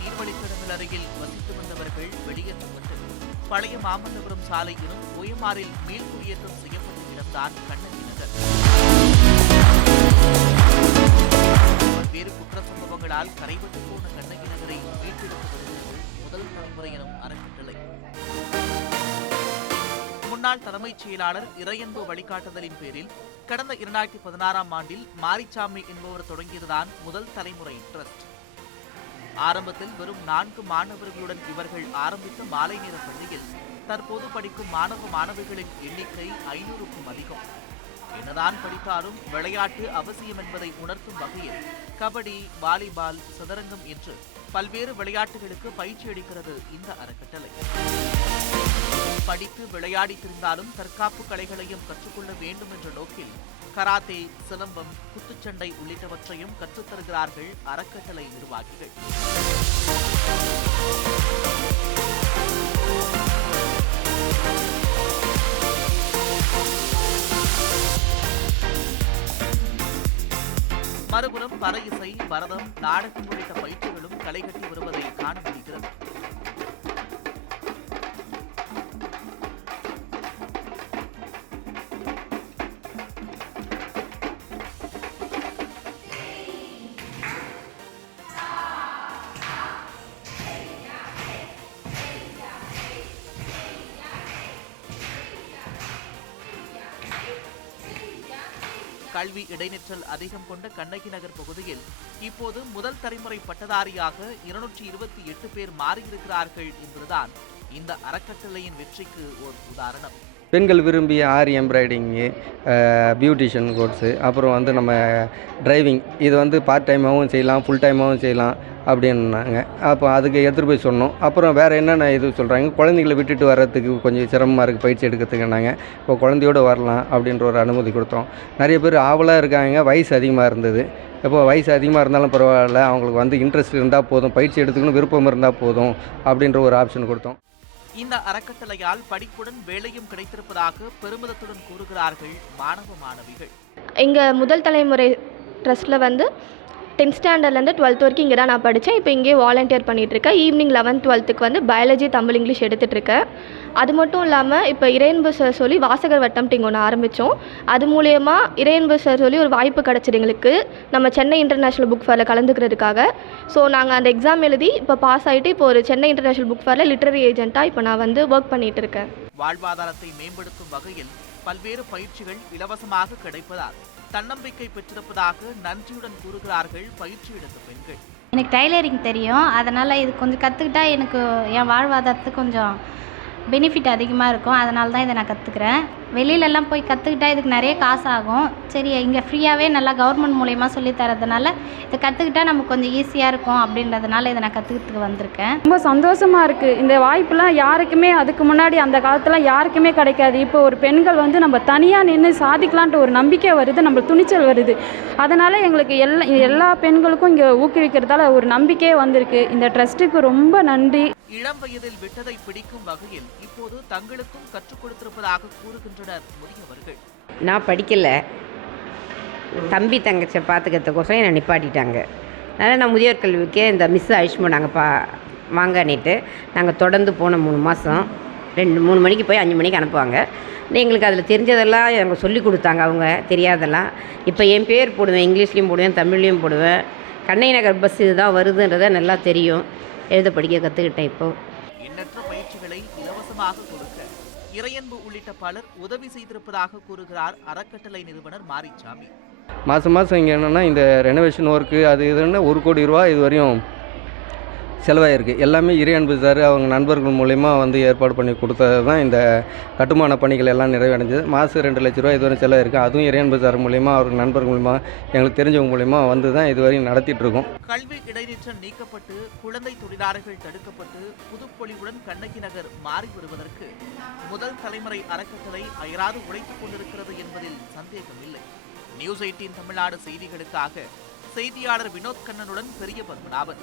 நீர்வழித்தடங்கள் அருகில் வசித்து வந்தவர்கள் வெளியேற்றப்பட்டு பழைய மாமல்லபுரம் சாலை எனும் ஓயமாரில் மீள்குடியேற்றம் செய்யப்பட்ட இடம்தான் கண்ணகி நகர். பல்வேறு குற்ற சம்பவங்களால் கரைபட்டு போன கண்ணகி நகரை மீட்டெடுத்து வருகிறது முதல் தலைமுறை எனும் அறக்கட்டளை. முன்னாள் தலைமைச் செயலாளர் இறையன்பு வழிகாட்டுதலின் பேரில் கடந்த 2016ஆம் ஆண்டில் மாரிச்சாமி என்பவர் தொடங்கியதுதான் முதல் தலைமுறை டிரஸ்ட். ஆரம்பத்தில் வெறும் 4 மாணவர்களுடன் இவர்கள் ஆரம்பித்த மாலை நேர பள்ளியில் தற்போது படிக்கும் மாணவ மாணவிகளின் எண்ணிக்கை 500க்கும் அதிகம். என்னதான் படித்தாலும் விளையாட்டு அவசியம் என்பதை உணர்த்தும் வகையில் கபடி, வாலிபால், சதுரங்கம் என்று பல்வேறு விளையாட்டுகளுக்கு பயிற்சி அளிக்கிறது இந்த அறக்கட்டளை. படித்து விளையாடி திரிந்தாலும் தற்காப்பு கலைகளையும் கற்றுக்கொள்ள வேண்டும் என்ற நோக்கில் கராத்தே, சிலம்பம், குத்துச்சண்டை உள்ளிட்டவற்றையும் கற்றுத்தருகிறார்கள் அறக்கட்டளை நிர்வாகிகள். மறுபுறம் பறை இசை, பரதம், நாடகம் உள்ளிட்ட பயிற்சிகளும் களைகட்டி வருவதை காண முடிகிறது. கல்வி இடைநிற்றல் அதிகம் கொண்ட கண்ணகி நகர் பகுதியில் இப்போது முதல் தலைமுறை பட்டதாரியாக 228 பேர் மாறியிருக்கிறார்கள் என்பதுதான் இந்த அறக்கட்டளையின் வெற்றிக்கு ஒரு உதாரணம். பெண்கள் விரும்பிய ஆரி எம்ப்ராய்டிங்கு, பியூட்டிஷியன் கோர்ஸு, அப்புறம் நம்ம டிரைவிங், இது பார்ட் டைமாகவும் செய்யலாம், ஃபுல் டைமாகவும் செய்யலாம் அப்படின்னாங்க. அப்போ அதுக்கு எடுத்துகிட்டு போய் சொன்னோம். அப்புறம் வேறு என்னென்ன இது சொல்கிறாங்க, குழந்தைங்களை விட்டுட்டு வர்றதுக்கு கொஞ்சம் சிரமமாக இருக்குது பயிற்சி எடுக்கிறதுக்குன்னாங்க. இப்போ குழந்தையோடு வரலாம் அப்படின்ற ஒரு அனுமதி கொடுத்தோம். நிறைய பேர் ஆவலாக இருக்காங்க. வயசு அதிகமாக இருந்தது. இப்போ வயசு அதிகமாக இருந்தாலும் பரவாயில்ல, அவங்களுக்கு இன்ட்ரெஸ்ட் இருந்தால் போதும், பயிற்சி எடுத்துக்கணும் விருப்பம் இருந்தால் போதும் அப்படின்ற ஒரு ஆப்ஷன் கொடுத்தோம். இந்த அறக்கட்டளையால் படிப்புடன் வேலையும் கிடைத்திருப்பதாக பெருமிதத்துடன் கூறுகிறார்கள் மாணவ மாணவிகள். எங்கள் முதல் தலைமுறை ட்ரஸ்ட்டில் 10th ஸ்டாண்டர்ட்லேருந்து 12th வரைக்கும் இங்கே தான் நான் படித்தேன். இப்போ இங்கே வாலண்டியர் பண்ணிகிட்ருக்கேன். Evening 11th 12th biology, Tamil, English எடுத்துகிட்ருக்கேன். அது மட்டும் இல்லாமல் இப்போ இறையன்பு சார் சொல்லி வாசகர் வட்டம்ட்டு இங்கே ஒன்று ஆரம்பித்தோம். அது மூலயமா இறையன்பு சார் சொல்லி ஒரு வாய்ப்பு கிடச்சிது எங்களுக்கு, நம்ம சென்னை இன்டர்நேஷ்னல் புக் ஃபேரில் கலந்துக்கிறதுக்காக. ஸோ நாங்கள் அந்த எக்ஸாம் எழுதி இப்போ பாஸ் ஆகிட்டு இப்போ ஒரு சென்னை இன்டர்நேஷ்னல் புக் ஃபேரில் லிட்ரரி ஏஜென்ட்டாக இப்போ நான் ஒர்க் பண்ணிகிட்டு இருக்கேன். வாழ்வாதாரத்தை மேம்படுத்தும் வகையில் பல்வேறு பயிற்சிகள் இலவசமாக கிடைப்பதால் தன்னம்பிக்கை பெற்றிருப்பதாக நன்றியுடன் கூறுகிறார்கள் பயிற்சி எடுத்த பெண்கள். எனக்கு டைலரிங் தெரியும், அதனால் இது கொஞ்சம் கற்றுக்கிட்டா எனக்கு என் வாழ்வாதாரத்துக்கு கொஞ்சம் பெனிஃபிட் அதிகமாக இருக்கும். அதனால தான் இதை நான் கற்றுக்கிறேன். வெளியிலலாம் போய் கற்றுக்கிட்டா இதுக்கு நிறைய காசு ஆகும். சரி, இங்கே ஃப்ரீயாகவே நல்லா கவர்மெண்ட் மூலயமா சொல்லி தரதுனால இதை கற்றுக்கிட்டா நமக்கு கொஞ்சம் ஈஸியாக இருக்கும் அப்படின்றதுனால இதை நான் கற்றுக்கிறதுக்கு வந்திருக்கேன். ரொம்ப சந்தோஷமாக இருக்குது. இந்த வாய்ப்புலாம் யாருக்குமே அதுக்கு முன்னாடி அந்த காலத்தில் யாருக்குமே கிடைக்காது. இப்போ ஒரு பெண்கள் நம்ம தனியாக நின்று சாதிக்கலான்ட்டு ஒரு நம்பிக்கை வருது, நம்ம துணிச்சல் வருது. அதனால் எங்களுக்கு எல்லா பெண்களுக்கும் இங்கே ஊக்குவிக்கிறதால ஒரு நம்பிக்கையே வந்திருக்கு. இந்த ட்ரஸ்ட்டுக்கு ரொம்ப நன்றி. இளம் வயதில் விட்டதை பிடிக்கும் வகையில் இப்போது தங்களுக்கும் கற்றுக் கொடுத்திருப்பதாக கூறுகின்றனர் முதியவர்கள். நான் படிக்கல, தம்பி தங்கச்சியை பார்த்துக்கிறதுக்கோசரம் என்னை நிப்பாட்டிட்டாங்க. அதனால் நான் முதியோர் கல்விக்கே இந்த மிஸ் அழிச்சு போனாங்க வாங்கன்னிட்டு நாங்கள் தொடர்ந்து போன 3 மாதம் 3 மணிக்கு போய் 5 மணிக்கு அனுப்புவாங்க. எங்களுக்கு அதில் தெரிஞ்சதெல்லாம் அவங்க சொல்லி கொடுத்தாங்க, அவங்க தெரியாதெல்லாம். இப்போ என் பேர் போடுவேன், இங்கிலீஷ்லேயும் போடுவேன், தமிழ்லேயும் போடுவேன். கண்ணகி நகர் பஸ் இதுதான் வருதுன்றதை நல்லா தெரியும். எழுத படிக்க கற்றுக்கிட்டேன். இப்போ எண்ணற்ற பயிற்சிகளை இலவசமாக கொடுக்க இறையன்பு உள்ளிட்ட பலர் உதவி செய்திருப்பதாக கூறுகிறார் அறக்கட்டளை நிறுவனர் மாரிச்சாமி. மாதம் இங்கே என்னென்னா இந்த ரெனோவேஷன் ஒர்க்கு அது இதுன்னு 1 கோடி ரூபா இதுவரையும் செலவாயிருக்கு. எல்லாமே இறையன்பு சார் அவங்க நண்பர்கள் மூலயமா ஏற்பாடு பண்ணி கொடுத்தது தான் இந்த கட்டுமான பணிகள் எல்லாம் நிறைவடைஞ்சது. மாதம் 2 லட்ச ரூபா இதுவரை செலவாயிருக்கு. அதுவும் இறையன்பு சார் மூலயமா அவர் நண்பர்கள் மூலயமா எங்களுக்கு தெரிஞ்சவங்க மூலயமா தான் இதுவரையும் நடத்திட்டு இருக்கோம். கல்வி இடைநிற்றல் நீக்கப்பட்டு குழந்தை தொழிலாளர்கள் தடுக்கப்பட்டு புதுப்பொலிவுடன் கண்ணகி நகர் மாறி வருவதற்கு முதல் தலைமுறை அறக்கட்டளை அயராது உழைத்துக் கொண்டிருக்கிறது என்பதில் சந்தேகமில்லை. நியூஸ் 18 தமிழ்நாடு செய்திகளுக்காக செய்தியாளர் வினோத் கண்ணனுடன் பெரிய பத்மநாபன்.